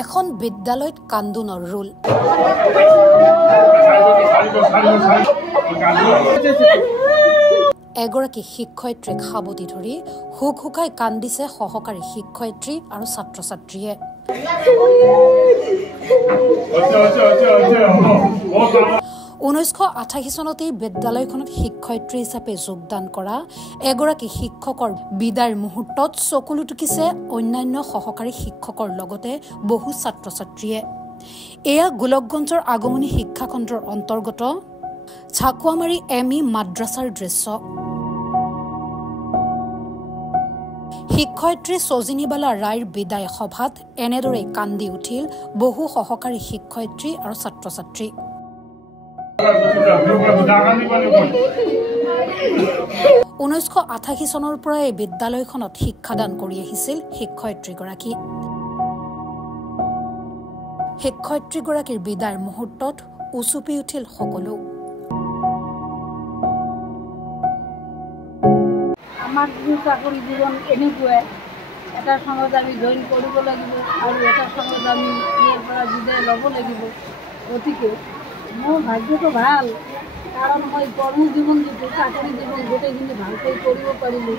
এখন বিদ্যালয়ত কান্দোনৰ ৰোল এগৰাকী শিক্ষয়িত্ৰীক সাৱটি ধৰি হুক হুকাই কান্দিছে সহকাৰী শিক্ষয়িত্ৰী আৰু ছাত্ৰ ছাত্ৰীয়ে 1988 চনতেই বিদ্যালয়খনত শিক্ষয়িত্ৰী হিচাপে যোগদান কৰা এগৰাকী শিক্ষকৰ বিদায়ৰ মুহূৰ্তত চকুলো টুকিছে অন্যান্য সহকাৰী শিক্ষকৰ লগতে বহু ছাত্ৰ ছাত্ৰীয়ে এয়া গোলকগঞ্জৰ আগমনী শিক্ষাখণ্ডৰ অন্তৰ্গত ছাকুৱামাৰী এমই মাদ্ৰাছাৰ দৃশ্য শিক্ষয়িত্ৰী সজিনীবালা ৰায়ৰ বিদায় সভাত এনেদৰে কান্দি উঠিল বহু সহকাৰী শিক্ষয়িত্ৰী আৰু ছাত্ৰ ছাত্ৰী 1988 চনৰ পৰা এই বিদ্যালয়খনত শিক্ষাদান কৰি আহিছিল শিক্ষয়িত্ৰীগৰাকী শিক্ষয়িত্ৰীগৰাকীৰ বিদায়ৰ মুহূৰ্তত উচুপি উঠিল সকলো আমাৰ চাকৰি জীবন এনেকুৱাই এটা সময়ত আমি জইন কৰিব লাগিব আৰু এটা সময়ত আমি ইয়াৰ পৰা বিদায় ল'ব লাগিব গতিকে মোৰ ভাগ্যটো ভাল কাৰণ মই কৰ্ম জীৱন যিটো চাকৰি জীৱন গোটেইখিনি ভালকৈ কৰিব পাৰিলোঁ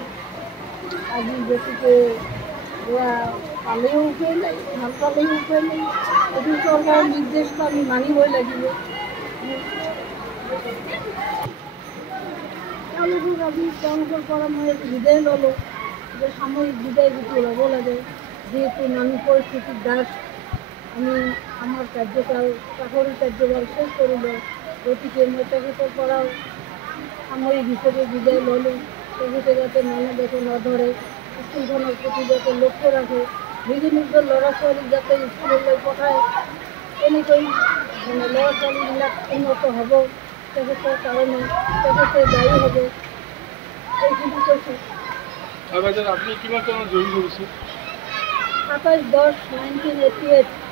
আজি গতিকে পালেও উপায় নাই ভাল পালেও উপায় নাই এইটো চৰকাৰৰ নিৰ্দেশটো আমি মানিবই লাগিব তেওঁলোকৰ পৰা মই বিদায় ল'লোঁ যে সাময়িক বিদায় যিটো ল'ব লাগে যিহেতু নামি পৰিস্থিতিত দাস আমি আমাৰ কাৰ্যকাল চাকৰি কাৰ্যকাল শেষ কৰিলোঁ গতিকে মই তেখেতৰ পৰাও সাময়িক হিচাপে বিদায় ল'লোঁ তেখেতে যাতে মনে দেখে নধৰে স্কুলখনৰ প্ৰতি যাতে লক্ষ্য ৰাখে নিজ নিজৰ ল'ৰা ছোৱালীক যাতে স্কুললৈ পঠায় এনেকৈ ল'ৰা ছোৱালীবিলাক উন্নত হ'ব তেখেতৰ কাৰণে তেখেতে দায়ী হ'ব এইখিনি কৈছোঁ আপুনি কিমান চনত জইন কৰিছে 27/10/1988